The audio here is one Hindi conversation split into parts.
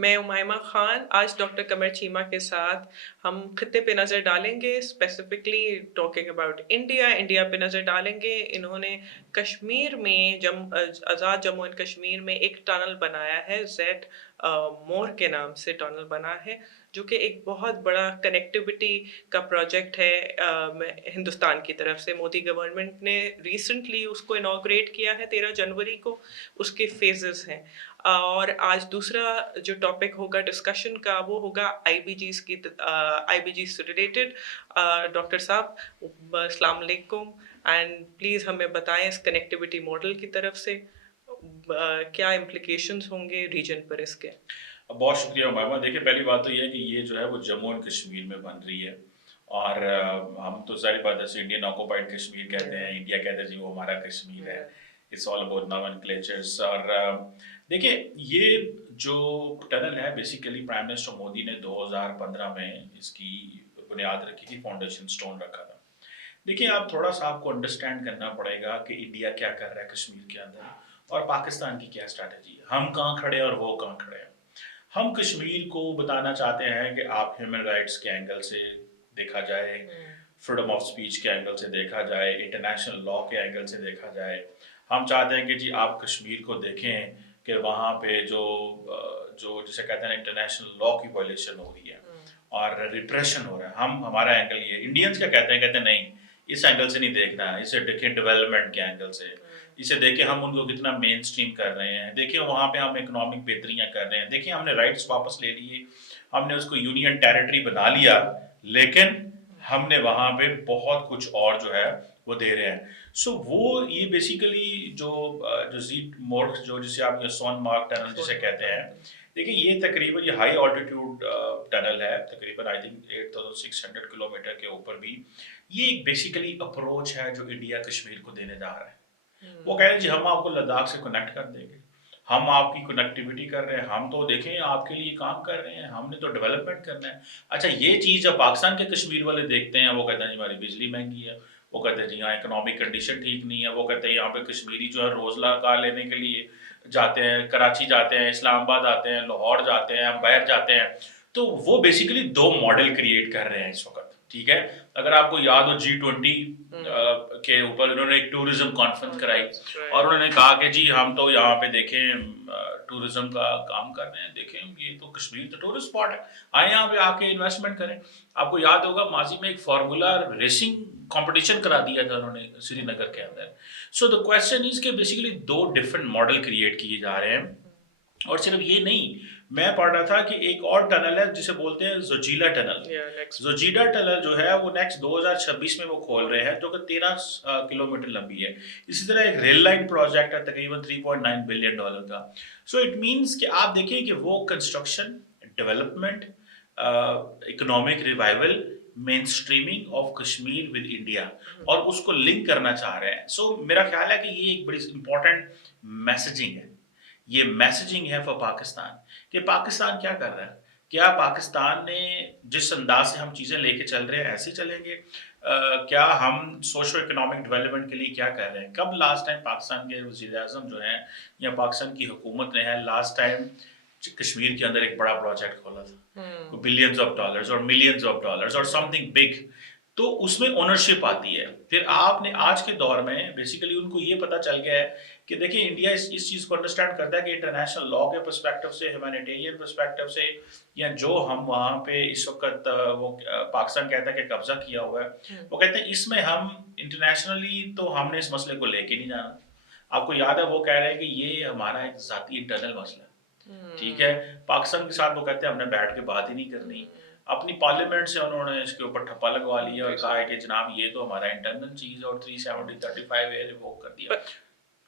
मैं उमाइमा खान आज डॉक्टर कमर चीमा के साथ हम खित्ते पे नज़र डालेंगे, specifically talking about India. India पे नज़र डालेंगे। इन्होंने कश्मीर में आज़ाद जम्मू एंड कश्मीर में एक टनल बनाया है, जेड मोर के नाम से टनल बना है, जो कि एक बहुत बड़ा कनेक्टिविटी का प्रोजेक्ट है हिंदुस्तान की तरफ से। मोदी गवर्नमेंट ने रिसेंटली उसको इनॉग्रेट किया है 13 जनवरी को। उसके फेजेस हैं। और आज दूसरा जो टॉपिक होगा डिस्कशन का वो होगा आईबीजी से रिलेटेड। डॉक्टर साहब, अस्सलाम वालेकुम। एंड प्लीज़ हमें बताएं इस कनेक्टिविटी मॉडल की तरफ से क्या इम्प्लिकेशंस होंगे रीजन पर इसके। बहुत शुक्रिया उमामा। देखिए, पहली बात तो ये है कि ये जो है वो जम्मू एंड कश्मीर में बन रही है। और हम तो सारी बात ऐसे इंडियन ऑक्युपाइड कश्मीर कहते हैं, इंडिया कहते हैं जी वो हमारा कश्मीर है। It's all about nomenclatures. और देखिए, ये जो टनल है बेसिकली प्राइम मिनिस्टर मोदी ने 2015 में इसकी बुनियाद रखी थी, फाउंडेशन स्टोन रखा था। देखिए, आप थोड़ा सा आपको अंडरस्टैंड करना पड़ेगा कि इंडिया क्या कर रहा है कश्मीर के अंदर और पाकिस्तान की क्या स्ट्रैटेजी है। हम कहाँ खड़े हैं और वो कहाँ खड़े हैं। हम कश्मीर को बताना चाहते हैं कि आप ह्यूमन राइट्स के एंगल से देखा जाए, फ्रीडम ऑफ स्पीच के एंगल से देखा जाए, इंटरनेशनल लॉ के एंगल से देखा जाए। हम चाहते हैं कि जी आप कश्मीर को देखें कि वहाँ पे जो जिसे कहते हैं इंटरनेशनल लॉ की वायलेशन हो रही है और रिप्रेशन हो रहा है। हम हमारा एंगल ये, इंडियंस क्या कहते हैं नहीं, इस एंगल से नहीं देखना है, इसे देखें डेवलपमेंट के एंगल से। इसे देखिए हम उनको कितना मेन स्ट्रीम कर रहे हैं, देखिए वहाँ पे हम इकोनॉमिक बेहतरियाँ कर रहे हैं, देखिए हमने राइट्स वापस ले लिए, हमने उसको यूनियन टेरिटरी बना लिया, लेकिन हमने वहाँ पे बहुत कुछ और जो है वो दे रहे हैं। सो वो ये बेसिकली जो जीट मोर्ग जो जिसे आप सोन मार्ग टनल जिसे कहते हैं, देखिए ये तकरीबन ये हाई ऑल्टीट्यूड टनल है, तकरीबन आई थिंक 8600 किलोमीटर के ऊपर भी। ये एक बेसिकली अप्रोच है जो इंडिया कश्मीर को देने जा रहा है। वो कह रहे हैं जी हम आपको लद्दाख से कनेक्ट कर देंगे, हम आपकी कनेक्टिविटी कर रहे हैं, हम तो देखें आपके लिए काम कर रहे हैं, हमने तो डेवलपमेंट करना है। अच्छा, ये चीज़ जब पाकिस्तान के कश्मीर वाले देखते हैं, वो कहते हैं जी हमारी बिजली महंगी है, वो कहते हैं जी यहाँ इकोनॉमिक कंडीशन ठीक नहीं है, वो कहते हैं यहाँ पे कश्मीरी जो है रोजला का लेने के लिए जाते हैं, कराची जाते हैं, इस्लामाबाद आते हैं, लाहौर जाते हैं, अंबैर जाते हैं। तो वो बेसिकली दो मॉडल क्रिएट कर रहे हैं इस वक्त। ठीक है, अगर आपको याद हो G20 के ऊपर उन्होंने एक टूरिज्म कॉन्फ्रेंस कराई और उन्होंने कहा कि जी हम तो यहाँ पे देखें टूरिज्म का काम कर रहे हैं, देखें ये तो कश्मीर तो टूरिस्ट स्पॉट है, आए यहाँ पे आके इन्वेस्टमेंट करें। आपको याद होगा माजी में एक फार्मूला रेसिंग कंपटीशन करा दिया था उन्होंने श्रीनगर के अंदर। सो द क्वेश्चन इज के बेसिकली दो डिफरेंट मॉडल क्रिएट किए जा रहे हैं। और सिर्फ ये नहीं, मैं पढ़ रहा था कि एक और टनल है जिसे बोलते हैं जोजीला टनल। जोजीला टनल जो है वो नेक्स्ट 2026 में वो खोल रहे हैं, जो कि 13 किलोमीटर लंबी है। इसी तरह एक रेल लाइन प्रोजेक्ट है तकरीबन $3.9 बिलियन का। सो इट मीन्स कि आप देखिए कि वो construction, development, economic revival, main streaming of Kashmir with India और उसको लिंक करना चाह रहे हैं। सो मेरा ख्याल है कि ये एक बड़ी इंपॉर्टेंट मैसेजिंग है। ये मैसेजिंग है फॉर पाकिस्तान कि पाकिस्तान क्या कर रहा है। क्या पाकिस्तान ने जिस अंदाज से हम चीज़ें लेके चल रहे हैं ऐसे चलेंगे? क्या हम सोशो इकोनॉमिक डेवलपमेंट के लिए क्या कर रहे हैं? कब लास्ट टाइम पाकिस्तान के वज़ीर-ए-आज़म जो हैं या पाकिस्तान की हुकूमत ने है लास्ट टाइम कश्मीर के अंदर एक बड़ा प्रोजेक्ट खोला था, बिलियंस ऑफ डॉलर्स और मिलियंस ऑफ डॉलर्स और समथिंग बिग, तो उसमें ओनरशिप आती है। फिर आपने आज के दौर में बेसिकली उनको ये पता चल गया है कि देखिए इंडिया इस चीज़ को अंडरस्टैंड करता है कि इंटरनेशनल लॉ के पर्सपेक्टिव से, ह्यूमैनिटेरियन पर्सपेक्टिव से, या जो हम वहाँ पे इस वक्त पाकिस्तान कहता है कि कब्जा किया हुआ है, वो कहते हैं इसमें हम इंटरनेशनली तो हमने इस मसले को लेके नहीं जाना। आपको याद है वो कह रहे हैं कि ये हमारा एक ज़ाती इंटरनल मसला है। ठीक है, पाकिस्तान के साथ वो कहते हैं हमने बैठ के बात ही नहीं करनी। अपनी पार्लियामेंट से उन्होंने इसके ऊपर ठप्पा लगवा लिया और कहा है कि जनाब ये तो हमारा इंटरनल चीज़ है और 370-35 ए रिवोक कर दिया।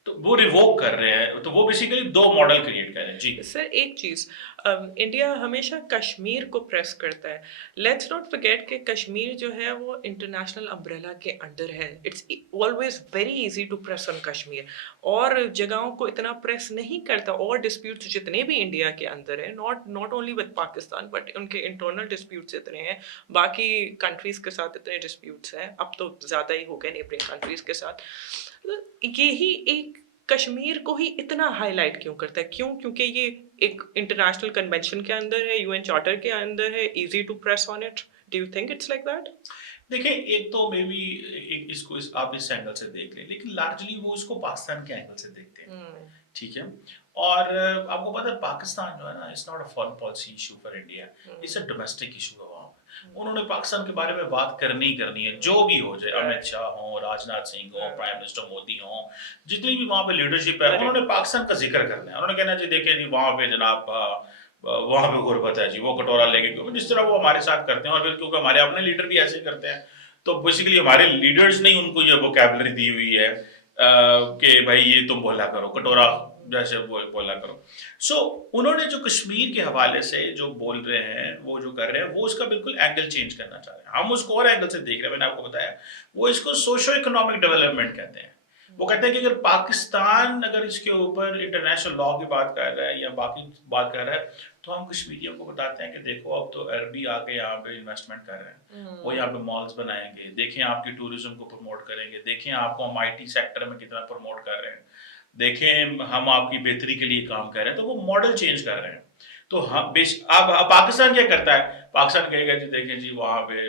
तो वो रिवोक कर रहे हैं, तो वो बेसिकली दो मॉडल क्रिएट कर रहे हैं जी। सर एक चीज़, इंडिया हमेशा कश्मीर को प्रेस करता है। लेट्स नॉट फॉरगेट कि कश्मीर जो है वो इंटरनेशनल अम्ब्रेला के अंडर है। It's always very easy to press on Kashmir, और जगहों को इतना प्रेस नहीं करता। और डिस्प्यूट्स जितने भी इंडिया के अंदर है, not only with Pakistan but उनके इंटरनल डिस्प्यूट्स इतने हैं, बाकी कंट्रीज के साथ इतने डिस्प्यूट्स हैं, अब तो ज़्यादा ही हो गए नेबरिंग कंट्रीज के साथ। यही एक कश्मीर को ही इतना हाइलाइट क्यों करता है? क्यों? क्योंकि ये एक इंटरनेशनल कन्वेंशन के अंदर है, यूएन चार्टर के अंदर है, easy to press on it. Do you think it's like that? देखिए, एक तो मे बी एक इसको आप इस एंगल से देख लें, लेकिन लार्जली वो इसको पाकिस्तान के एंगल से देखते हैं। हुँ, ठीक है? और आपको पता है पाकिस्तान जो है ना, it's not a foreign policy issue for India, it's a hmm, domestic issue है वहाँ पे। हुँ, उन्होंने पाकिस्तान के बारे में बात करनी ही करनी है, जो भी हो जाए, अमित राइट, शाह हो, राजनाथ सिंह हो, प्राइम हाँ, मिनिस्टर मोदी हो, जितनी भी वहाँ पे लीडरशिप है, करेक्ट, उन्होंने पाकिस्तान का ज़िक्र करना है। उन्होंने कहना है जी देखिए जी वहाँ पे जनाब वहाँ पे गुर्बत है जी, वो कटोरा लेके क्यों जिस तरह वो हमारे साथ करते हैं और फिर क्योंकि हमारे अपने लीडर भी ऐसे ही करते हैं, तो बेसिकली हमारे लीडर्स ने ही उनको ये वोकैबुलरी दी हुई है कि भाई ये तुम बोला करो, कटोरा जैसे बोला करो। सो उन्होंने जो कश्मीर के हवाले से जो बोल रहे हैं, वो जो कर रहे हैं, वो उसका बिल्कुल एंगल चेंज करना चाह रहे हैं। हम उसको और एंगल से देख रहे हैं, मैंने आपको बताया। वो इसको सोशो इकोनॉमिक डेवलपमेंट कहते हैं। वो कहते हैं कि अगर पाकिस्तान अगर इसके ऊपर इंटरनेशनल लॉ की बात कर रहा है या बाकी बात कर रहा है, तो हम कश्मीरियों को बताते हैं कि देखो अब तो अरबी आके यहाँ पे इन्वेस्टमेंट कर रहे हैं। वो हुँ, यहाँ पे मॉल्स बनाएंगे, देखें आपकी टूरिज्म को प्रमोट करेंगे, देखें आपको हम आईटी सेक्टर में कितना प्रमोट कर रहे हैं, देखें हम आपकी बेहतरी के लिए काम कर रहे हैं, तो वो मॉडल चेंज कर रहे हैं। तो हम अब पाकिस्तान क्या करता है? पाकिस्तान कहेगा जी देखें जी वहाँ पे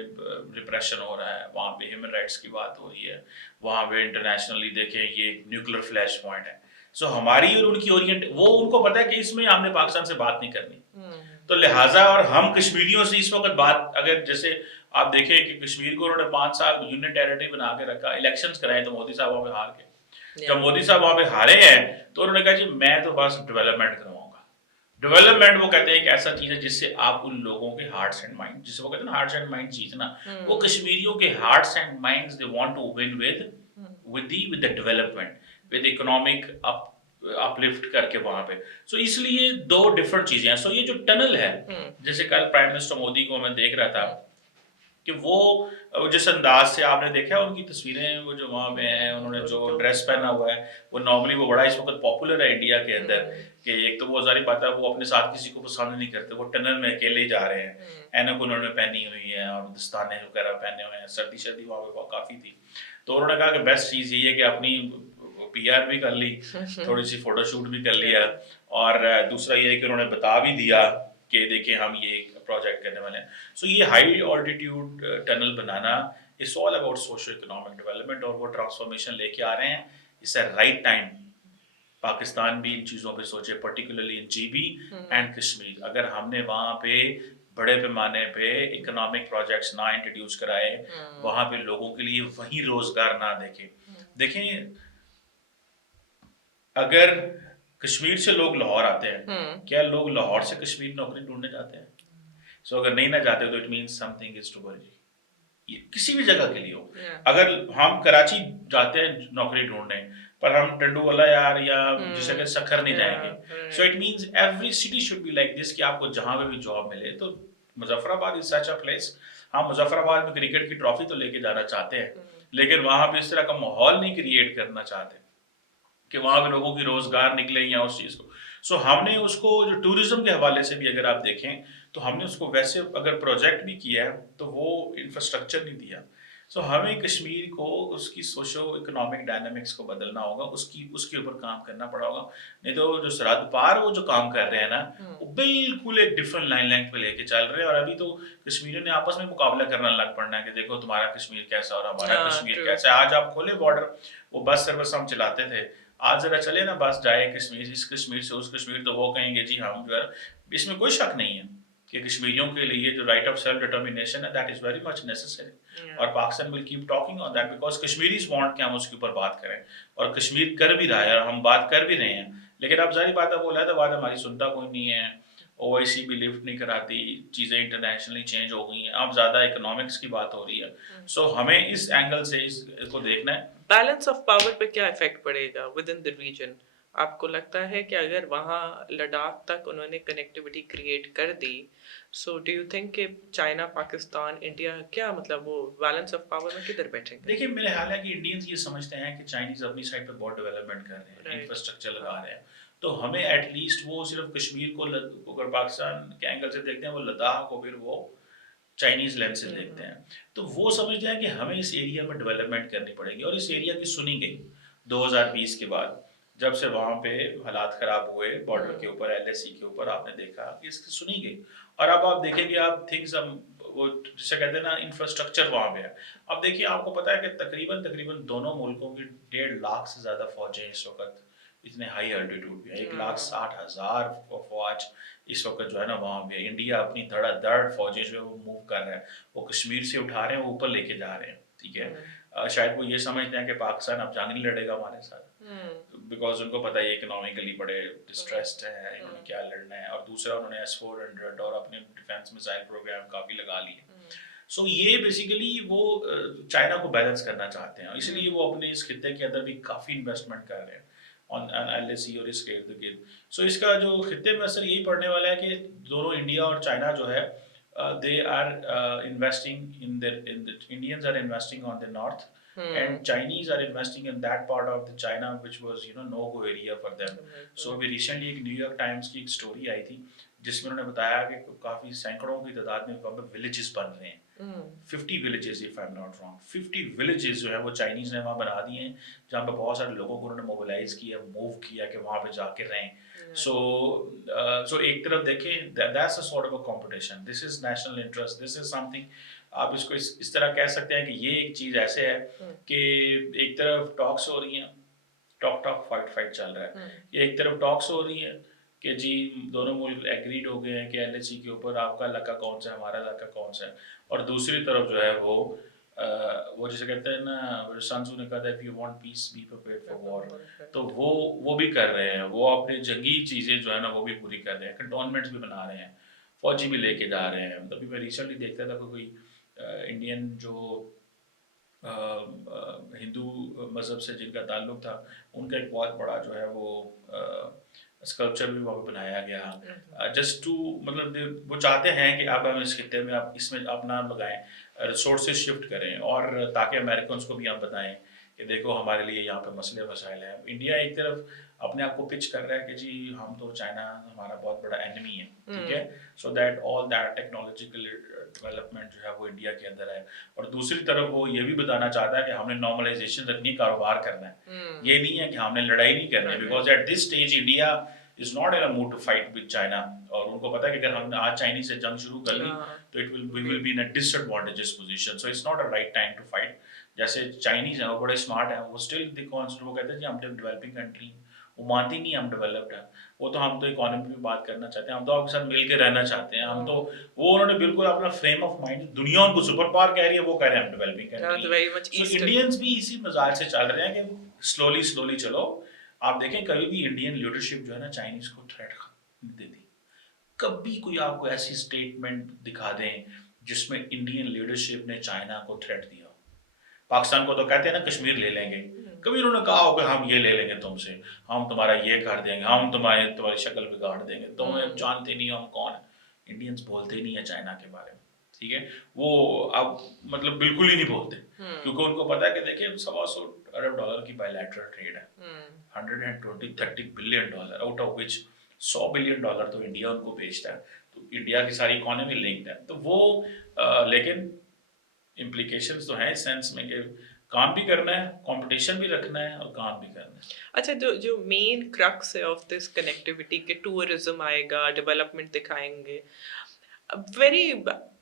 रिप्रेशन हो रहा है, वहाँ पे ह्यूमन राइट्स की बात हो रही है, वहाँ पे इंटरनेशनली देखें ये न्यूक्लियर फ्लैश पॉइंट है। सो हमारी और उनकी ओरिएंट वो उनको पता है कि इसमें हमने पाकिस्तान से बात नहीं करनी। हुँ, तो लिहाजा और हम कश्मीरियों से इस वक्त बात अगर जैसे आप देखें कि कश्मीर को उन्होंने 5 साल यूनियन टेरिटरी बना के रखा, इलेक्शंस कराए तो मोदी साहब वहाँ पे हार गए। या जब मोदी साहब वहाँ पे हारे हैं तो उन्होंने कहा जी मैं तो बस डेवलपमेंट करवाऊंगा। डेवलपमेंट वो कहते हैं एक ऐसा चीज है जिससे आप उन लोगों के हार्ट्स एंड माइंड, जिसे वो कहते हैं ना हार्ट्स एंड माइंड जीतना, वो हुँ, कश्मीरियों के hearts and minds they want to win with hmm, with the development, with economic uplift करके वहां पे। सो इसलिए दो डिफरेंट चीजें हैं। सो ये जो टनल है, हुँ, जैसे कल प्राइम मिनिस्टर मोदी को मैं देख रहा था हुँ, कि वो जिस अंदाज से आपने देखा है उनकी तस्वीरें, वो जो वहाँ पे हैं, उन्होंने जो जो जो ड्रेस पहना हाँ, हुआ है, वो नॉर्मली वो बड़ा इस वक्त पॉपुलर है इंडिया के अंदर। हुँ, कि एक तो वो जारी बात है वो अपने साथ किसी को पसंद नहीं करते, वो टनल में अकेले ही जा रहे हैं, हुँ, ऐनक उन्होंने पहनी हुई है और दस्ताने वगैरह पहने हुए हैं, सर्दी सर्दी वहाँ पे काफ़ी थी। तो उन्होंने कहा कि बेस्ट चीज़ यही है कि अपनी पीआर भी कर ली, थोड़ी सी फोटोशूट भी कर लिया, या और दूसरा ये है कि उन्होंने बता भी दिया कि देखिए हम ये प्रोजेक्ट करने वाले हैं। सो ये high altitude tunnel banana it's all about socio economic development, और वो ट्रांसफॉर्मेशन लेके आ रहे हैं। It's a right time Pakistan भी इन चीज़ों पे सोचे, particularly in GB hmm, and Kashmir. अगर हमने वहाँ पे बड़े पैमाने पे इकोनॉमिक प्रोजेक्ट्स ना इंट्रोड्यूस कराए, हुँ, वहाँ पे लोगों के लिए वही रोजगार ना देखें। हुँ, देखें, अगर कश्मीर से लोग लाहौर आते हैं, हुँ, क्या लोग लाहौर से कश्मीर नौकरी ढूंढने जाते हैं? सो अगर नहीं ना जाते तो it means something is to worry. ये किसी भी जगह के लिए हो। या अगर हम कराची जाते हैं नौकरी ढूंढने, पर हम टंडूवाला यार या जिसे हुँ, कहते सखर नहीं या जाएंगे। So right, it means every city should be like this, कि आपको जहां पे भी जॉब मिले तो Muzaffarabad is such a place. हम मुजफ्फराबाद में क्रिकेट की ट्रॉफी तो लेके जाना चाहते हैं, हुँ, लेकिन वहां पे इस तरह का माहौल नहीं क्रिएट करना चाहते कि वहां के लोगों की रोजगार निकले या उस चीज को। सो हमने उसको जो टूरिज्म के हवाले से भी अगर आप देखें, तो हमने उसको वैसे अगर प्रोजेक्ट भी किया है तो वो इंफ्रास्ट्रक्चर नहीं दिया। सो हमें कश्मीर को उसकी सोशो इकोनॉमिक डायनामिक्स को बदलना होगा, उसकी उसके ऊपर काम करना पड़ा होगा। नहीं तो जो सरहद पार वो जो काम कर रहे हैं ना, हुँ, वो बिल्कुल एक डिफरेंट लाइन लेंथ पे लेके चल रहे हैं। और अभी तो कश्मीरियों ने आपस में मुकाबला करना लग पड़ना है कि देखो तुम्हारा कश्मीर कैसा और हमारा हाँ, कश्मीर ट्रू, कैसा है। आज आप खोले बॉर्डर, वो बस सर्विस हम चलाते थे, आज जरा चले ना बस जाए कश्मीर, इस कश्मीर से उस कश्मीर, तो वो कहेंगे जी हम जो है, इसमें कोई शक नहीं है कि कश्मीरियों के लिए जो राइट ऑफ सेल्फ डिटर्मिनेशन है that is very much necessary. या और Pakistan will keep talking on that because Kashmiris want कि हम उसके ऊपर बात करें, और कश्मीर कर भी रहा है और हम बात कर भी रहे हैं। लेकिन अब जारी बात है, बोला था बात हमारी सुनता कोई नहीं है, ओआईसी भी लिफ्ट नहीं कराती, चीज़ें इंटरनेशनली चेंज हो गई हैं, अब ज़्यादा इकोनॉमिक्स की बात हो रही है। हुँ। सो हमें इस एंगल से इसको देखना है। बैलेंस ऑफ पावर पे क्या इफ़ेक्ट पड़ेगा विद इन द रीजन? आपको लगता है कि अगर वहाँ लद्दाख तक उन्होंने कनेक्टिविटी क्रिएट कर दी, सो डू यू थिंक कि चाइना, पाकिस्तान, इंडिया क्या मतलब वो बैलेंस ऑफ पावर में किधर बैठेंगे? देखिए, मेरा ख्याल है कि इंडियंस ये समझते हैं कि चाइनीज़ अपनी साइड पे बहुत डेवलपमेंट कर रहे हैं, राइट, इंफ्रास्ट्रक्चर लगा हाँ, रहे हैं। तो हमें एटलीस्ट वो सिर्फ कश्मीर को अगर पाकिस्तान के एंगल से देखते हैं, वो लद्दाख को फिर वो चाइनीज़ लेंस से हुँ, देखते हैं। तो वो समझते हैं कि हमें इस एरिया में डेवलपमेंट करनी पड़ेगी, और इस एरिया की सुनी गई 2020 के बाद। जब से वहाँ पे हालात ख़राब हुए बॉर्डर के हुँ, ऊपर, एलएसी के ऊपर, आपने देखा कि इसकी सुनी गई। और अब आप देखेंगे, आप थिंग्स हम वो जिसे कहते हैं ना, इंफ्रास्ट्रक्चर वहाँ पे है। अब देखिए, आपको पता है कि तकरीबन तकरीबन दोनों मुल्कों की 1.5 लाख से ज़्यादा फ़ौजें इस वक़्त इतने हाई अल्टीट्यूड पे हैं। 1,60,000 फ़ौज इस वक़्त जो है ना वहाँ पे है। इंडिया अपनी धड़ाधड़ फ़ौजें जो है वो मूव कर रहा है। वो कश्मीर से उठा रहे हैं, वो ऊपर लेके जा रहे हैं, ठीक है? हुँ, शायद वो ये समझते हैं कि पाकिस्तान अब जंग नहीं लड़ेगा हमारे साथ। हुँ, बिकॉज़ उनको पता है ये इकोनॉमिकली बड़े हुँ, डिस्ट्रेस्ड हैं, इन्होंने हुँ, क्या लड़ना है। और दूसरा, उन्होंने S-400 और अपने डिफेंस मिसाइल प्रोग्राम काफ़ी लगा लिए। हुँ, सो ये बेसिकली वो चाइना को बैलेंस करना चाहते हैं, हुँ, इसलिए वो अपने इस खित्ते के अंदर भी काफ़ी इन्वेस्टमेंट कर रहे हैं ऑन एलएसी और इसके इर्द गिर्द। सो इसका जो खित्ते में असर यही पड़ने वाला है कि दोनों इंडिया और चाइना जो है, they are investing in the Indians are investing on the north, hmm, and Chinese are investing in that part of the China which was no-go area for them. So बिल्कुल, अभी रिसेंटली एक न्यूयॉर्क टाइम्स की एक स्टोरी आई थी जिसमें उन्होंने बताया कि काफ़ी सैकड़ों की तादाद में वहाँ पे विलेजेस बन रहे हैं। हुँ, 50 villages, if I am not wrong, 50 villages जो है वो चाइनीज़ ने वहाँ बना दिए हैं, जहाँ पे बहुत सारे लोगों को उन्होंने मोबिलाइज़ किया, मूव किया कि वहाँ पे जाके रहें। या सो सो एक तरफ देखें, that's a sort of a competition, this is national interest, this is something. आप इसको इस तरह कह सकते हैं कि ये एक चीज़ ऐसे है हुँ, कि एक तरफ टॉक्स हो रही हैं, टॉक टॉक फाइट फाइट चल रहा है। हुँ, ये एक तरफ टॉक्स हो रही है कि जी दोनों मुल्क एग्रीड हो गए हैं कि एलएसी के ऊपर आपका इलाका कौन सा है, हमारा इलाका कौन सा है। और दूसरी तरफ जो है वो जिसे कहते हैं ना, सन तजू ने कहा था, if you want piece be prepared for war. तो वो भी कर रहे हैं, वो अपनी जंगी चीज़ें जो है ना वो भी पूरी कर रहे हैं, कंटोनमेंट्स भी बना रहे हैं, फौजी भी लेके जा रहे हैं। अभी मैं रिसेंटली देखता था कोई इंडियन जो हिंदू मज़हब से जिनका ताल्लुक था, उनका एक बहुत बड़ा जो है वो स्कल्पचर भी वहाँ पे बनाया गया, जस्ट टू मतलब वो चाहते हैं कि अब हम इस खित्ते में आप इसमें अपना लगाएं, रिसोर्सेज शिफ्ट करें, और ताकि अमेरिकन को भी हम बताएं कि देखो हमारे लिए यहाँ पे मसले मसाइल हैं। इंडिया एक तरफ अपने आप को पिच कर रहा है कि जी हम तो, चाइना हमारा बहुत बड़ा एनिमी है, ठीक है, hmm, so that all that technological development जो है वो इंडिया के अंदर है। और दूसरी तरफ वो ये भी बताना चाहता है कि हमने नॉर्मलाइजेशन रखनी है, कारोबार करना है। हुँ, ये नहीं है कि हमने लड़ाई नहीं करनी, right, because at this stage India is not in a mood to fight with China. और उनको पता है कि अगर हमने आज चाइनीज से जंग शुरू कर ली हाँ, तो we okay, will be in a disadvantages position, so it's not a right time to fight. जैसे चाइनीज हैं, वो बड़े स्मार्ट हैं, वो स्टिल वो कहते हैं जी हम तो डेवलपिंग कंट्री, वो मानती नहीं हम डेवलप्ड हैं। वो तो, हम तो इकोनॉमी में बात करना चाहते हैं, हम तो आपके साथ मिल के रहना चाहते हैं, हम तो, हुँ, वो उन्होंने बिल्कुल अपना फ्रेम ऑफ माइंड, दुनिया उनको सुपर पावर कह रही है, वो कह रहे हैं हम डेवलपिंग हाँ, कंट्री तो हैं। Very much so eastern Indians भी इसी मिजाज से चल रहे हैं कि स्लोली स्लोली चलो। आप देखें, कभी भी इंडियन लीडरशिप जो है ना चाइनीज को थ्रेट नहीं देती। कभी कोई आपको ऐसी स्टेटमेंट दिखा दें जिसमें इंडियन लीडरशिप ने चाइना को थ्रेट दिया हो। पाकिस्तान को तो कहते हैं ना कश्मीर ले लेंगे, हुँ, कभी उन्होंने कहा हो कि हम ये ले लेंगे तुमसे, हम तुम्हारा ये कर देंगे, हम तुम्हारी शक्ल बिगाड़ देंगे, तुम्हें हुँ, जानते नहीं हो हम कौन है। इंडियंस बोलते ही नहीं है चाइना के बारे में, ठीक है। वो अब मतलब बिल्कुल ही नहीं बोलते, हुँ, क्योंकि उनको पता है कि देखिए $125 की बायलैटरल ट्रेड है, हुँ, 130 billion dollar, out of which $100 billion तो इंडिया उनको बेचता है। तो इंडिया की सारी इकोनॉमी लिंक्ड है, तो वो लेकिन इम्प्लीकेशंस तो हैं इस सेंस में कि काम भी करना है, कंपटीशन भी रखना है और काम भी करना है। अच्छा, जो जो मेन क्रक्स है ऑफ दिस कनेक्टिविटी के टूरिज्म आएगा, डेवलपमेंट दिखाएँगे, वेरी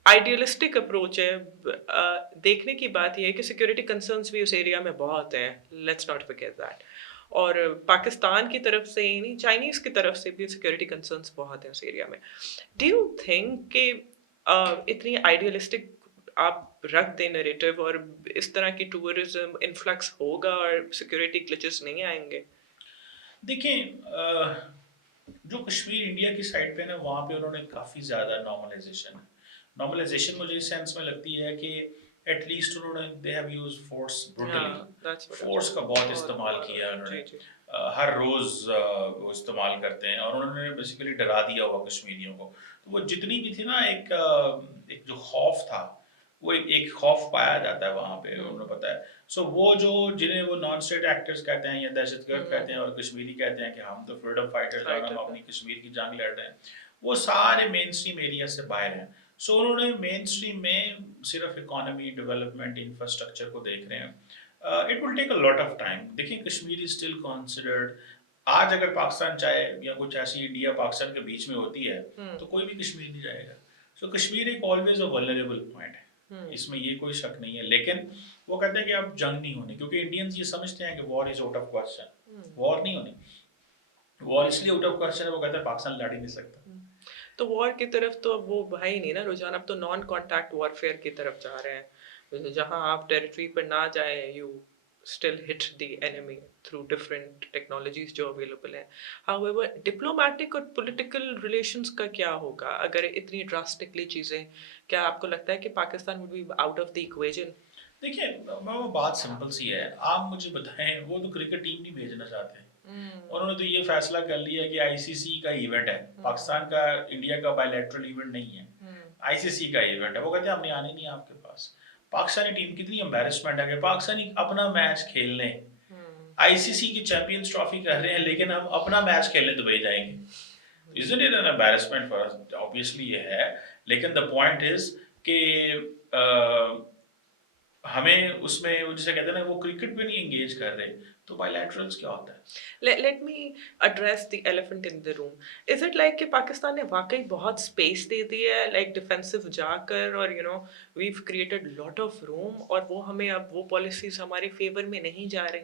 आइडियलिस्टिक अप्रोच है। देखने की बात ये है कि सिक्योरिटी कंसर्न्स भी उस एरिया में बहुत हैं, लेट्स नॉट फॉरगेट दैट। और पाकिस्तान की तरफ से ही नहीं, चाइनीज़ की तरफ से भी सिक्योरिटी कंसर्न्स बहुत हैं उस एरिया में। डू यू थिंक कि इतनी आइडियलिस्टिक आप रख दें नैरेटिव और इस तरह की टूरिज्म इन्फ्लक्स होगा और सिक्योरिटी ग्लिचेस नहीं आएँगे? देखिए, जो कश्मीर इंडिया की साइड पे ना, वहाँ पे उन्होंने काफ़ी ज़्यादा नॉर्मलाइजेशन मुझे इस सेंस में लगती है कि एटलीस्ट उन्होंने they have use force brutally. हाँ, that's what I was force का बहुत बहुत इस्तेमाल बहुत किया उन्होंने, जी, जी। हर रोज़ वो इस्तेमाल करते हैं, और उन्होंने बेसिकली डरा दिया हुआ कश्मीरियों को। तो वो जितनी भी थी ना, एक जो खौफ था, वो एक खौफ पाया जाता है वहाँ पे, हुँ, उन्हें पता है। सो वो जो, जिन्हें वो नॉन स्टेट एक्टर्स कहते हैं या हुँ, दहशतगर्द कहते हुँ। हैं, और कश्मीरी कहते हैं कि हम तो फ्रीडम फाइटर्स हैं और राइट हम होता अपनी है। कश्मीर की जंग लड़ रहे हैं, वो सारे मेन स्ट्रीम एरिया से बाहर हैं। सो उन्होंने मेन स्ट्रीम में सिर्फ इकोनॉमी डेवलपमेंट इंफ्रास्ट्रक्चर को देख रहे हैं। It will take a lot of time. देखिए, कश्मीर इज स्टिल कंसिडर्ड आज अगर पाकिस्तान चाहे या कुछ ऐसी इंडिया पाकिस्तान के बीच में होती है हुँ, तो कोई भी कश्मीर नहीं जाएगा। सो कश्मीर एक ऑलवेज अ वल्नरेबल पॉइंट है, हुँ, इसमें ये कोई शक नहीं है। लेकिन वो कहते हैं कि अब जंग नहीं होनी, क्योंकि इंडियंस ये समझते हैं कि war is out of question. Hmm, war नहीं होनी, वॉर इसलिए आउट ऑफ क्वेश्चन है, वो कहते हैं पाकिस्तान लड़ ही नहीं सकता। हुँ। तो वॉर की तरफ तो अब वो है ही नहीं ना रुझान, अब तो नॉन कॉन्टैक्ट वॉरफेयर की तरफ जा रहे हैं। जहाँ आप टेरिटरी पर ना जाएँ, you still hit the enemy through different technologies जो अवेलेबल हैं। हाउएवर डिप्लोमैटिक और पॉलिटिकल रिलेशंस का क्या होगा अगर इतनी ड्रास्टिकली चीज़ें, क्या आपको लगता है कि Pakistan would be out of the equation? देखिए, वो बात सिंपल सी है। आप मुझे बताएं, वो तो क्रिकेट टीम नहीं भेजना चाहते। हुँ, उन्होंने तो ये फैसला कर लिया कि आईसीसी का इवेंट है, हुँ, पाकिस्तान का इंडिया का बायलैटरल इवेंट नहीं है, हुँ, आईसीसी का इवेंट है। वो कहते हैं हमने आने नहीं है आपके पास। पाकिस्तानी टीम कितनी एम्बेरसमेंट है कि पाकिस्तानी अपना मैच खेल लें। हुँ, आईसीसी की चैंपियंस ट्रॉफी कर रहे हैं, लेकिन हम अपना मैच खेलने दुबई जाएंगे। Isn't it an embarrassment for us? Obviously ये है। लेकिन द पॉइंट इज कि हमें उसमें वो जिसे कहते हैं ना, वो क्रिकेट में नहीं एंगेज कर रहे, तो बायलैटरल्स क्या होता है? let me address the elephant in the room. Is it like कि पाकिस्तान ने वाकई बहुत स्पेस दे दी है like डिफेंसिव जाकर, और we've created lot of room, और वो हमें अब वो पॉलिसीज हमारे फेवर में नहीं जा रही?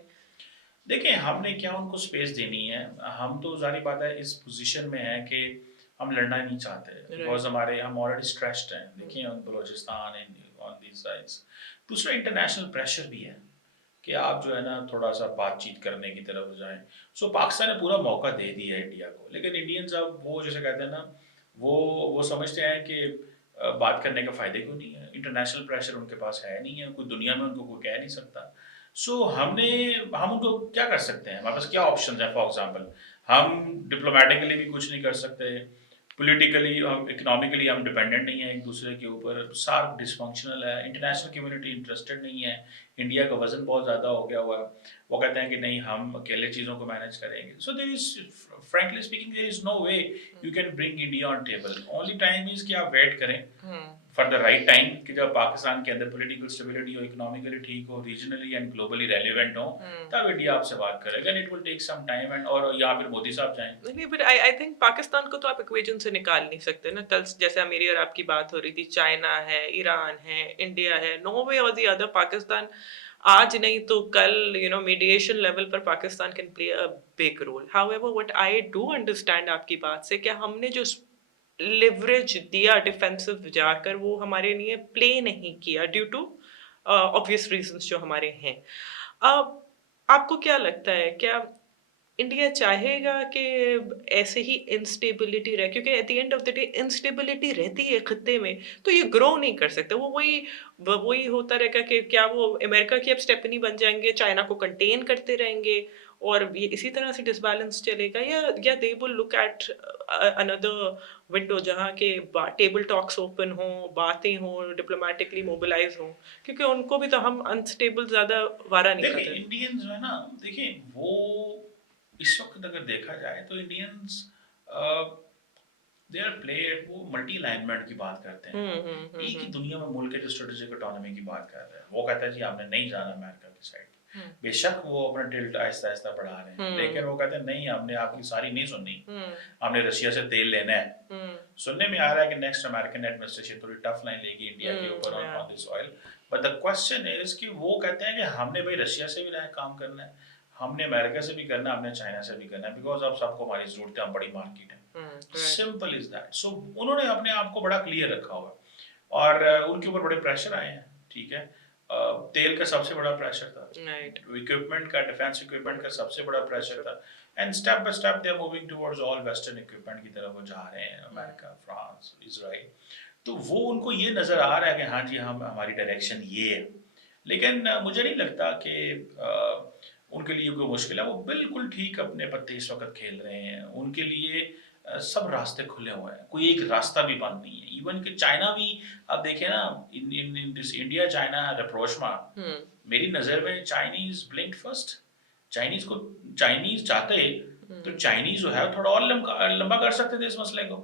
देखिए, हमने क्या उनको स्पेस देनी है? हम तो ज़ाहिर बात है इस पोजीशन में है कि हम लड़ना नहीं चाहते, राइट। बिकॉज़ हमारे हम ऑलरेडी स्ट्रेस्ड हैं। देखिए, on Balochistan and on these sides. दूसरा इंटरनेशनल प्रेशर भी है कि आप जो है ना थोड़ा-सा बातचीत करने की तरफ जाएँ। सो पाकिस्तान ने पूरा मौका दे दिया है इंडिया को, लेकिन इंडियंस अब वो जिसे कहते हैं ना, वो वो समझते हैं कि बात करने का फ़ायदा क्यों नहीं है? इंटरनेशनल प्रेशर उनके पास है नहीं है, कोई दुनिया में उनको कोई कह नहीं सकता। सो हम उनको क्या कर सकते हैं? हमारे पास क्या ऑप्शंस हैं? फॉर एग्ज़ाम्पल, हम डिप्लोमैटिकली भी कुछ नहीं कर सकते, पॉलिटिकली हम इकोनॉमिकली हम डिपेंडेंट नहीं है एक दूसरे के ऊपर, सार्क डिसफंक्शनल है, इंटरनेशनल कम्युनिटी इंटरेस्टेड नहीं है, इंडिया का वजन बहुत ज़्यादा हो गया हुआ है। वो कहते हैं कि नहीं, हम अकेले चीज़ों को मैनेज करेंगे। So there is, frankly speaking, there is no way you can bring India on table. Only time is कि आप वेट करें hmm. For the right time, कि जब पाकिस्तान के अंदर पॉलिटिकल स्टेबिलिटी हो, इकोनॉमिकली ठीक हो, रीजनली एंड ग्लोबली रेलिवेंट हो, हम्म। तब इंडिया आपसे बात करेगा। And it will take some time, and और या फिर मोदी साहब जाएं। नहीं, बट आई थिंक पाकिस्तान को तो आप इक्वेशन से निकाल नहीं सकते ना। कल जैसे मेरी और आपकी बात हो रही थी, चाइना है, ईरान है, इंडिया है, नो वे और द अदर पाकिस्तान आज नहीं तो कल मीडिएशन लेवल पर Pakistan can play a big role. However what I do understand आपकी बात से, क्या हमने जो लिवरेज दिया डिफेंसिव जाकर, वो हमारे लिए प्ले नहीं किया ड्यू टू ऑब्वियस रीजंस जो हमारे हैं। अब आपको क्या लगता है, क्या इंडिया चाहेगा कि ऐसे ही इंस्टेबिलिटी रहे? क्योंकि at the end of the day instability रहती है खत्ते में, तो ये ग्रो नहीं कर सकते। वो वही होता रहेगा कि क्या वो अमेरिका की अब स्टेपनी बन जाएंगे, चाइना को कंटेन करते रहेंगे, और ये इसी तरह से डिसबैलेंस चलेगा, या they will look at another window जहाँ के टेबल टॉक्स ओपन हो, बातें हो, डिप्लोमेटिकली मोबिलाइज हो, क्योंकि उनको भी तो हम अनस्टेबल ज्यादा वारा नहीं देखिए, खाते। इंडियंस जो है ना, देखिए वो इस वक्त अगर देखा जाए तो इंडियंस दे आर प्ले, वो मल्टी अलाइनमेंट की बात करते हैं। एक ही दुनिया में मुल्क है जो स्ट्रेटेजिक ऑटोनॉमी की बात कर रहे हैं। वो कहता है जी आपने नहीं जाना अमेरिका की साइड। हम्म। बेशक वो अपना टिल्ट आहिस्ता आहिस्ता बढ़ा रहे हैं, हम्म। लेकिन वो कहते हैं नहीं, हमने आपकी सारी नहीं सुननी, हम्म। हमने रशिया से तेल लेना है। हम्म। सुनने में आ रहा है कि नेक्स्ट अमेरिकन एडमिनिस्ट्रेशन थोड़ी टफ लाइन लेगी इंडिया के ऊपर या। On this oil. But the question is कि वो कहते हैं कि हमने भाई रशिया से भी नया काम करना है, हमने अमेरिका से भी करना है, हमने चाइना से भी करना है, बिकॉज अब सबको हमारी जरूरत है, हम बड़ी मार्केट है। Right. Simple is that. So उन्होंने अपने आप को बड़ा क्लियर रखा हुआ है, और उनके ऊपर बड़े प्रेशर आए हैं। ठीक है, तेल का सबसे बड़ा प्रेशर था, राइट। इक्विपमेंट का, डिफेंस इक्विपमेंट का सबसे बड़ा प्रेशर था। And step by step they are moving towards all western equipment की तरफ वो जा रहे हैं, अमेरिका, फ्रांस, इजराइल। तो वो उनको ये नज़र आ रहा है कि हाँ जी, हम हमारी डायरेक्शन ये है। लेकिन मुझे नहीं लगता कि उनके लिए कोई मुश्किल है। वो बिल्कुल ठीक अपने पत्ते इस वक्त खेल रहे हैं। उनके लिए सब रास्ते खुले हुए हैं, कोई एक रास्ता भी बंद नहीं है। इवन कि चाइना भी, आप देखें ना, इन इन दिस इंडिया चाइना रप्रोचमा, मेरी नज़र में चाइनीज ब्लिंक फर्स्ट। चाइनीज को, चाइनीज चाहते तो चाइनीज जो है थोड़ा और लंबा कर सकते थे इस मसले को,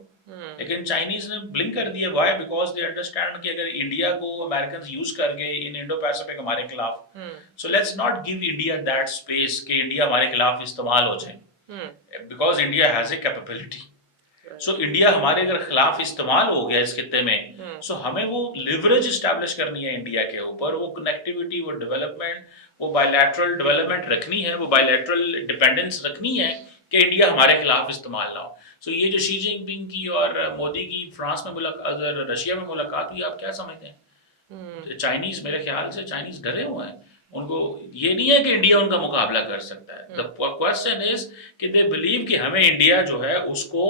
लेकिन चाइनीज ने ब्लिंक कर दिया। व्हाई? बिकॉज दे अंडरस्टैंड कि अगर इंडिया को अमेरिकन यूज कर गए इन इंडो पैसिफिक हमारे खिलाफ, so let's not give India that space कि इंडिया हमारे खिलाफ इस्तेमाल हो जाए। Because India has a capability. So India हमारे अगर खिलाफ इस्तेमाल हो गया इस खत्ते में, सो हमें वो लिवरेज स्टैब्लिश करनी है इंडिया के ऊपर, वो कनेक्टिविटी, वो डेवलपमेंट, वो बायलैटरल डेवलपमेंट रखनी है, वो बायलैटरल डिपेंडेंस रखनी है कि इंडिया हमारे खिलाफ इस्तेमाल ना हो। सो ये जो शी जिनपिंग की और मोदी की फ्रांस में मुलाकात, अगर रशिया में मुलाकात हुई, आप क्या समझते हैं? चाइनीज, मेरे ख्याल से चाइनीज डरे हुए हैं। उनको ये नहीं है कि इंडिया उनका मुकाबला कर सकता है। द क्वेश्चन इज कि दे बिलीव कि हमें इंडिया जो है उसको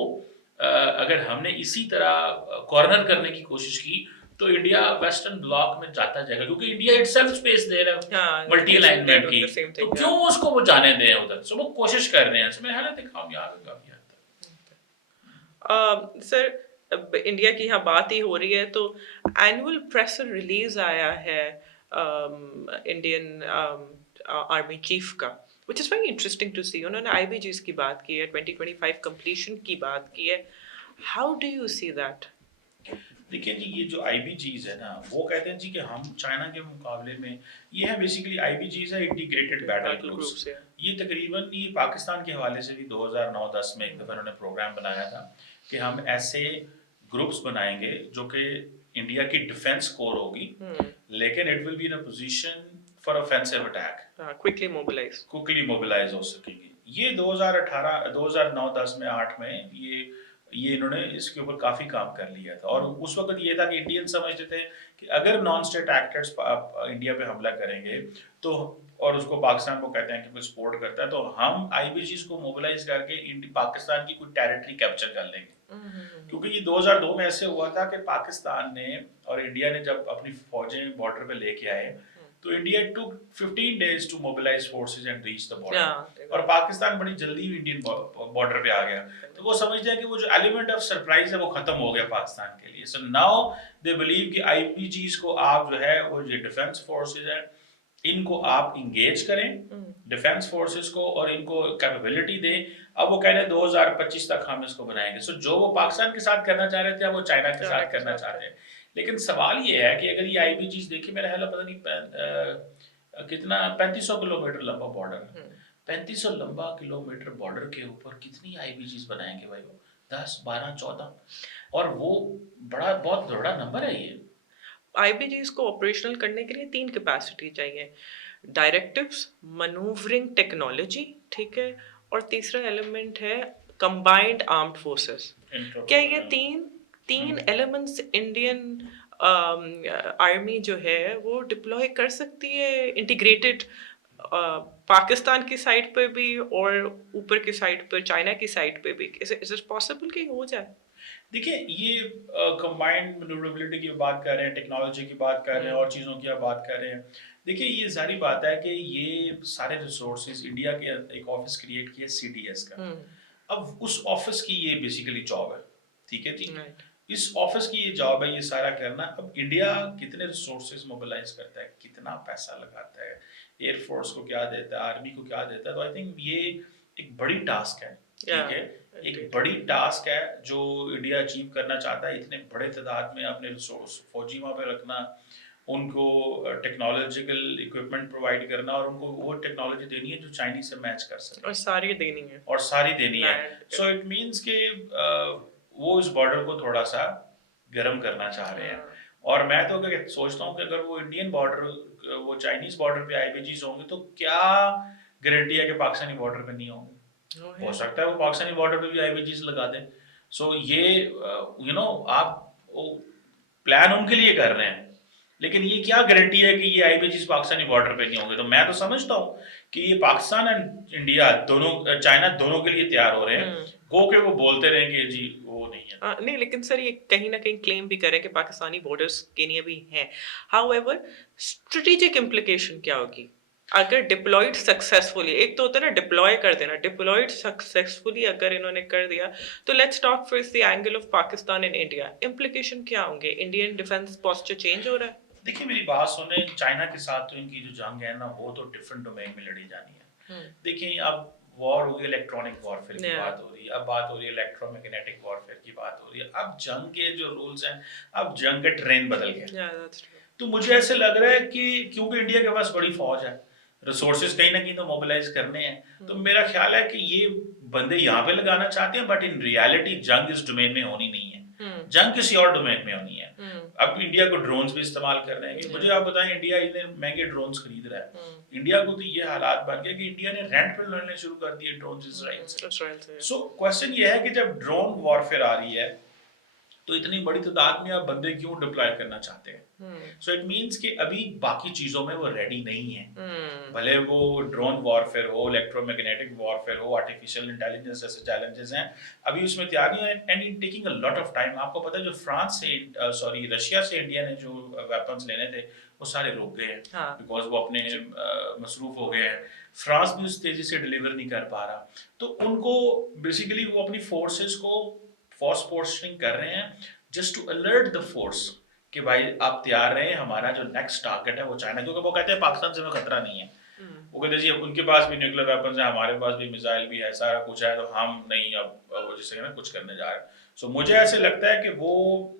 अगर हमने इसी तरह कॉर्नर करने की कोशिश की तो इंडिया वेस्टर्न ब्लॉक में जाता जाएगा, क्योंकि इंडिया इटसेल्फ स्पेस दे रहा है मल्टी अलाइनमेंट की, तो क्यों उसको वो जाने दें उधर। सो वो कोशिश कर रहे हैं, मेरे ख्याल है कामयाब है काफी हद तक। सर, इंडिया की यहाँ बात ही हो रही है तो एनुअल प्रेस रिलीज आया है इंडियन आर्मी चीफ का, which is very interesting to see. उन्होंने IBGs की बात की है, 2025 completion की बात की है। How do you see that? देखिए जी, ये जो IBGs है ना, वो कहते हैं जी कि हम चाइना के मुकाबले में, ये है बेसिकली IBGs है इंटीग्रेटेड बैटल ग्रुप्स। ये तकरीबन ये पाकिस्तान के हवाले से भी 2009-10 में एक दफ़ा उन्होंने प्रोग्राम बनाया था कि हम ऐसे ग्रुप्स बनाएंगे जो कि इंडिया की डिफेंस कोर होगी, लेकिन it will be in a position for offensive attack, quickly mobilise हो सकेंगे। ये 2018 2009-10 में 8 में ये इन्होंने इसके ऊपर काफी काम कर लिया था। और उस वक्त ये था कि इंडियन समझते थे कि अगर नॉन स्टेट एक्टर्स इंडिया पे हमला करेंगे तो, और उसको पाकिस्तान को कहते हैं कि कोई सपोर्ट करता है, तो हम IBGs को मोबिलाइज करके पाकिस्तान की कोई टेरिटरी कैप्चर कर लेंगे। क्योंकि ये 2002 में ऐसे हुआ था कि पाकिस्तान ने और इंडिया ने जब अपनी फौजें बॉर्डर पे लेके आए, तो India took 15 days to mobilize forces and reach the border, और पाकिस्तान बड़ी जल्दी इंडियन बॉर्डर पे आ गया। तो वो समझते हैं कि वो जो एलिमेंट ऑफ सरप्राइज है वो खत्म हो गया पाकिस्तान के लिए। सो नाउ दे बिलीव कि IBGs को आप जो है वो जो डिफेंस फोर्सेज है इनको आप इंगेज करें, डिफेंस फोर्सेस को, और इनको कैपेबिलिटी दें। अब वो कह रहे हैं 2025 तक हम इसको बनाएंगे। सो जो वो पाकिस्तान के साथ करना चाह रहे थे, अब वो चाइना के साथ करना चाहते हैं। लेकिन सवाल ये है कि अगर ये IBGs देखिए, मेरा ख्याल पता नहीं कितना 3500 किलोमीटर लंबा बॉर्डर है, 3500 लंबा किलोमीटर बॉर्डर के ऊपर कितनी IBGs बनाएंगे भाई? वो 10, 12, 14, और वो बहुत बड़ा नंबर है ये। IBGs को ऑपरेशनल करने के लिए 3 कैपेसिटी चाहिए, डायरेक्टिव्स, मनूवरिंग टेक्नोलॉजी, ठीक है, और तीसरा एलिमेंट है कंबाइंड आर्म्ड फोर्सेस। क्या ये तीन एलिमेंट्स इंडियन आर्मी जो है वो डिप्लॉय कर सकती है इंटीग्रेटेड, पाकिस्तान की साइड पे भी और ऊपर की साइड पर चाइना की साइड पे भी? इज इट पॉसिबल कि हो जाए? देखिए, ये कंबाइंड मैन्यूवरेबिलिटी की बात कर रहे हैं, टेक्नोलॉजी की बात कर रहे हैं, और चीज़ों की बात कर रहे हैं। देखिए, ये जारी बात है कि ये सारे रिसोर्सेज इंडिया के एक ऑफिस क्रिएट किया CDS का। अब उस ऑफिस की ये बेसिकली जॉब है, ठीक है जी। इस ऑफिस की ये जॉब है ये सारा करना। अब इंडिया कितने रिसोर्सेज मोबिलाइज करता है, कितना पैसा लगाता है, एयरफोर्स को क्या देता है, आर्मी को क्या देता है, तो आई थिंक ये एक बड़ी टास्क है, ठीक है, एक बड़ी टास्क है जो इंडिया अचीव करना चाहता है। इतने बड़े तादाद में अपने रिसोर्स फौजी वहाँ पे रखना, उनको टेक्नोलॉजिकल इक्विपमेंट प्रोवाइड करना, और उनको वो टेक्नोलॉजी देनी है जो चाइनीज से मैच कर सके, और सारी देनी है। सो इट मीन्स कि वो इस बॉर्डर को थोड़ा सा गर्म करना चाह रहे हैं। और मैं तो सोचता हूँ कि अगर वो इंडियन बॉर्डर, वो चाइनीज बॉर्डर पे IBGs होंगे तो क्या गारंटी है कि पाकिस्तानी बॉर्डर पे नहीं होंगे? हो सकता है वो पाकिस्तानी बॉर्डर पे भी IBGs लगा दें। सो ये आप प्लान उनके लिए कर रहे हैं, लेकिन ये क्या गारंटी है कि ये IBGs पाकिस्तानी बॉर्डर पे नहीं होंगे? तो मैं तो समझता हूँ कि ये पाकिस्तान एंड इंडिया दोनों, चाइना दोनों के लिए तैयार हो रहे हैं। गो के वो बोलते रहे कि जी वो नहीं है। नहीं, लेकिन सर ये कहीं ना कहीं क्लेम भी करें कि पाकिस्तानी बॉर्डर्स के लिए भी हैं। हाउएवर, स्ट्रेटेजिक इम्प्लीकेशन क्या होगी अगर डिप्लॉयड सक्सेसफुली? एक तो होता है ना डिप्लॉय कर देना, डिप्लॉयड सक्सेसफुली अगर इन्होंने कर दिया तो let's talk first the angle of Pakistan and India. Implication क्या होंगे? इंडियन डिफेंस पोस्चर चेंज हो रहा है। देखिए, मेरी बात सुने, चाइना के साथ तो इनकी जो जंग है ना, वो तो डिफरेंट डोमेन में लड़ी जानी है। देखिए, अब वॉर हो गई, इलेक्ट्रॉनिक वॉरफेयर की बात हो रही है, अब बात हो रही है इलेक्ट्रोमैग्नेटिक वॉरफेयर की बात हो रही है। अब जंग के जो रूल्स हैं, अब जंग का ट्रेंड बदल गया। तो मुझे ऐसे लग रहा है कि क्योंकि इंडिया के पास बड़ी फौज है, रिसोर्सेज कहीं ना कहीं तो मोबिलाइज करने हैं, तो मेरा ख्याल है कि ये बंदे यहाँ पे लगाना चाहते हैं, बट इन रियलिटी जंग इस डोमेन में होनी नहीं है, हम्म जंग किसी और डोमेन में होनी है। हम्म अब इंडिया को ड्रोन्स भी इस्तेमाल कर रहे हैं कि मुझे आप बताएं, इंडिया इतने महंगे ड्रोन्स खरीद रहा है, इंडिया को तो ये हालात बन गए कि इंडिया ने रेंट पे लेने शुरू कर दिए ड्रोन इसराइल से। इसराइल से। सो क्वेश्चन ये है कि जब ड्रोन वॉरफेयर आ रही है तो इतनी बड़ी तादाद में आप बंदे क्यों डिप्लॉय करना चाहते हैं? सो इट मीन्स कि अभी बाकी चीजों में वो रेडी नहीं है, भले वो ड्रोन वॉरफेयर हो, इलेक्ट्रोमैग्नेटिक वॉरफेयर हो, आर्टिफिशियल इंटेलिजेंस जैसे चैलेंजेस हैं, अभी उसमें तैयारी है and in taking a lot of time. आपको पता है जो फ्रांस से रशिया से इंडिया ने जो वेपन्स लेने थे वो सारे रुक गए हैं, बिकॉज वो अपने मसरूफ हो गए हैं। फ्रांस भी उस तेजी से डिलीवर नहीं कर पा रहा, तो उनको बेसिकली वो अपनी फोर्सेस को फोर्स पोस्टिंग कर रहे हैं just to alert the force कि भाई आप तैयार रहे, हमारा जो नेक्स्ट टारगेट है वो चाइना, क्योंकि वो कहते हैं पाकिस्तान से हमें खतरा नहीं है। वो कहते हैं जी उनके पास भी न्यूक्लियर वेपन्स है, हमारे पास भी मिसाइल भी है, सारा कुछ है, तो हम नहीं अब वो जिसे ना कुछ करने जा रहे हैं। सो मुझे ऐसे लगता है कि वो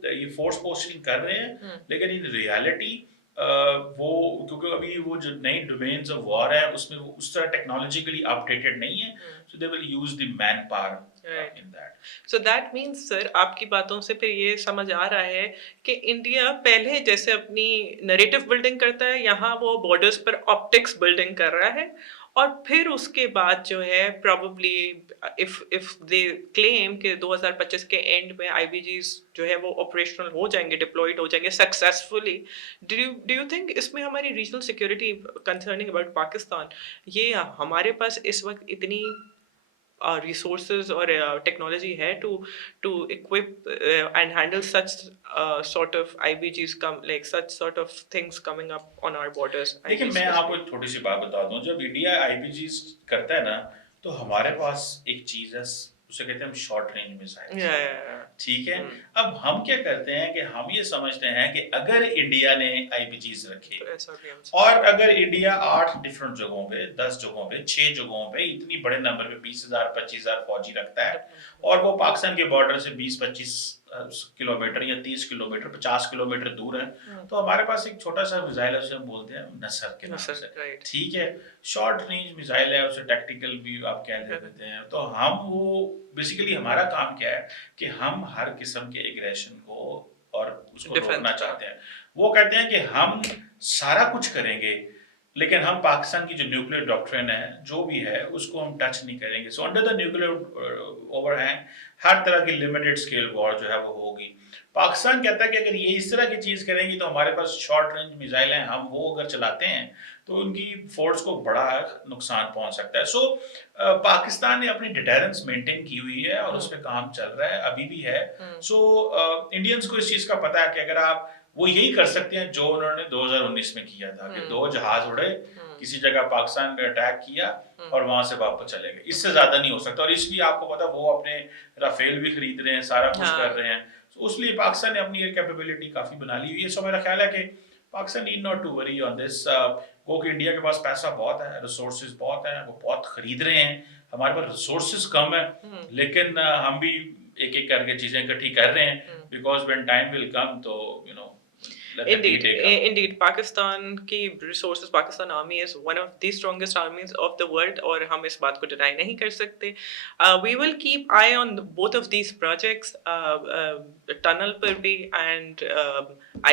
ये फोर्स पोस्टिंग कर रहे हैं, लेकिन इन रियलिटी वो क्योंकि अभी वो जो नई डोमेन्स ऑफ वॉर है उसमें वो उस तरह टेक्नोलॉजिकली अपडेटेड नहीं है, so they will use the man power in that. So that means sir आपकी बातों से फिर ये समझ आ रहा है कि इंडिया पहले जैसे अपनी नरेटिव बिल्डिंग करता है, यहाँ वो बॉर्डर्स पर ऑप्टिक्स बिल्डिंग कर रहा है, और फिर उसके बाद जो है प्रोबेबली इफ दे क्लेम कि 2025 के एंड में आईबीजीज जो है वो ऑपरेशनल हो जाएंगे, डिप्लॉयड हो जाएंगे सक्सेसफुली, डू यू थिंक इसमें हमारी regional security concerning about Pakistan, ये हमारे पास इस वक्त इतनी resources or technology है to equip and handle such sort of IBGs come like such sort of things coming up on our borders? देखिए मैं आपको एक छोटी सी बात बता दूं, जब इंडिया आईबीजीज करता है ना तो हमारे पास एक चीज है उसे कहते हैं हम शॉर्ट रेंज मिसाइल, ठीक है। अब हम क्या करते हैं कि हम ये समझते हैं कि अगर इंडिया ने आईबीजीज रखे और अगर इंडिया 8 डिफरेंट जगहों पे, 10 जगहों पे, 6 जगहों पे इतनी बड़े नंबर पे 20,000 25,000 फौजी रखता है और वो पाकिस्तान के बॉर्डर से 20-25 किलोमीटर या 30 किलोमीटर 50 किलोमीटर दूर है, तो हमारे पास एक छोटा सा मिसाइल है उसे हम बोलते हैं नसर के नाम से, ठीक है। शॉर्ट रेंज मिसाइल है, उसे टैक्टिकल भी आप कह देते हैं। तो हम वो बेसिकली हमारा काम क्या है कि हम हर किस्म के एग्रेशन को और उसको रोकना चाहते हैं। वो कहते हैं कि हम सारा कुछ करेंगे लेकिन हम पाकिस्तान की जो न्यूक्लियर डॉक्ट्रिन है जो भी है उसको हम टच नहीं करेंगे। So under the nuclear overhang हर तरह की लिमिटेड स्केल वॉर जो है वो होगी। पाकिस्तान कहता है कि अगर ये इस तरह की चीज करेंगी तो हमारे पास शॉर्ट रेंज मिसाइल हैं, हम वो अगर चलाते हैं तो उनकी फोर्स को बड़ा नुकसान पहुंच सकता है। सो पाकिस्तान ने अपनी डिटेरेंस मेंटेन की हुई है और उस पर काम चल रहा है, अभी भी है। सो इंडियंस को इस चीज का पता है कि अगर आप वो यही कर सकते हैं जो उन्होंने 2019 में किया था कि 2 जहाज उड़े, किसी जगह पाकिस्तान पे अटैक किया और वहां से वापस चले गए, इससे ज्यादा नहीं हो सकता। और इसलिए आपको पता वो अपने राफेल भी खरीद रहे हैं, सारा कुछ कर रहे हैं, तो उसलिए पाकिस्तान ने अपनी ये कैपेबिलिटी काफी बना ली हुई है। सो मेरा ख्याल है कि Pakistan need not to worry on this, क्योंकि इंडिया के पास पैसा बहुत है, रिसोर्सेज बहुत है, वो बहुत खरीद रहे हैं, हमारे पास रिसोर्सेज कम है, लेकिन हम भी एक एक करके चीजें इकट्ठी कर रहे हैं, because when time will come तो यू नो Indeed, Pakistan की resources, Pakistan Army is one of the strongest armies of the world, और हम इस बात को deny नहीं कर सकते। We will keep eye on both of these projects, tunnel पर भी and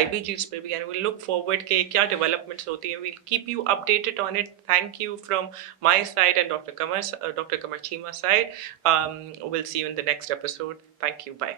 IBGs पर भी, and we'll look forward के क्या developments होती हैं। We'll keep you updated on it. Thank you from my side and Dr. Qamar Cheema's side. We'll see you in the next episode. Thank you. Bye.